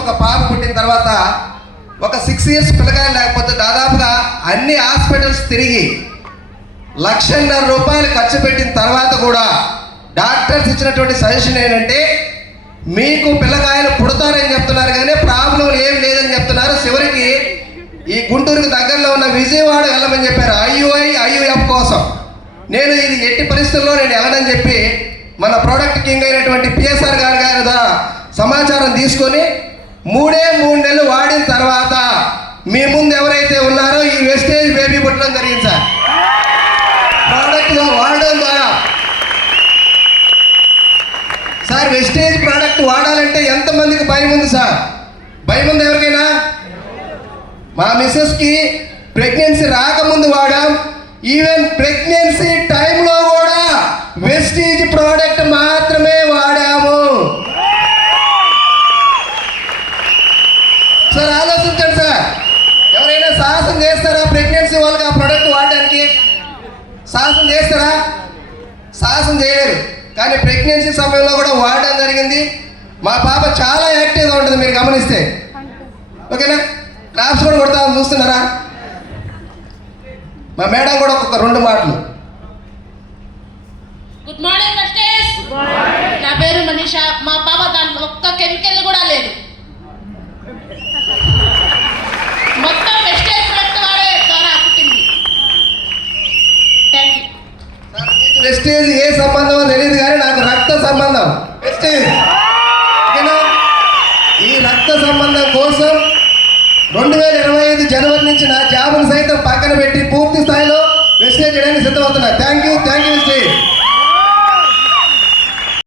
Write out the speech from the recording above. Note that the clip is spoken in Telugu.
ఒక పాప పుట్టిన తర్వాత ఒక 6 years పిల్లకాయలు లేకపోతే దాదాపుగా అన్ని హాస్పిటల్స్ తిరిగి ₹1,50,000 ఖర్చు పెట్టిన తర్వాత కూడా డాక్టర్స్ ఇచ్చినటువంటి సజెషన్ ఏంటంటే మీకు పిల్లకాయలు పుడతారని చెప్తున్నారు కానీ ప్రాబ్లం ఏం లేదని చెప్తున్నారు. చివరికి ఈ గుంటూరుకు దగ్గరలో ఉన్న విజయవాడ వెళ్ళమని చెప్పారు IUF కోసం. నేను ఇది ఎట్టి పరిస్థితుల్లో నేను వెళ్ళనని చెప్పి మన ప్రోడక్ట్ కింగ్ అయినటువంటి PSR గారి సమాచారం తీసుకొని 3 నెలలు వాడిన తర్వాత మీ ముందు ఎవరైతే ఉన్నారో ఈ వెస్టేజ్ బేబీ పుట్టడం జరిగింది సార్. ప్రోడక్ట్గా వాడడం ద్వారా సార్ వెస్టేజ్ ప్రోడక్ట్ వాడాలంటే ఎంతమందికి భయం ఉంది సార్? భయం ఉంది ఎవరికైనా? మా మిస్సెస్కి ప్రెగ్నెన్సీ రాకముందు వాడాం, ఈవెన్ ప్రెగ్నెన్సీ టైంలో కూడా వెస్టేజ్ ప్రోడక్ట్ మాత్రమే వాడాము. సార్ ఆలోచించండి సార్, ఎవరైనా సాహసం చేస్తారా ప్రెగ్నెన్సీ వాళ్ళకి ఆ ప్రోడక్ట్ వాడడానికి? సాహసం చేస్తారా? సాహసం చేయలేరు. కానీ ప్రెగ్నెన్సీ సమయంలో కూడా వాడడం జరిగింది. మా పాప చాలా యాక్టివ్గా ఉంటుంది, మీరు గమనిస్తే. ఓకేనా? క్లాప్స్ కూడా కొడతామని చూస్తున్నారా? మా మేడం కూడా ఒక 2 మాటలు. గుడ్ మార్నింగ్ వెస్టేజ్. నా పేరు మనీషా. మా పాప దాంట్లో ఒక్క కెమికల్ కూడా లేదు, మొత్తం వెస్టేజ్ ప్రొడక్ట్ వాడే ద్వారా పుట్టింది. Thank you. మీకు వెస్టేజ్ ఏ సంబంధమో తెలియదు కానీ నాకు రక్త సంబంధం వెస్టేజ్. ఓకేనా? ఈ రక్త సంబంధం కోసం 2025 జనవరి నుంచి నా జాబును సైతం పక్కన పెట్టి పూర్తి స్థాయిలో వెస్టేజ్ చేయడానికి సిద్ధమవుతున్నా. Thank you wastage.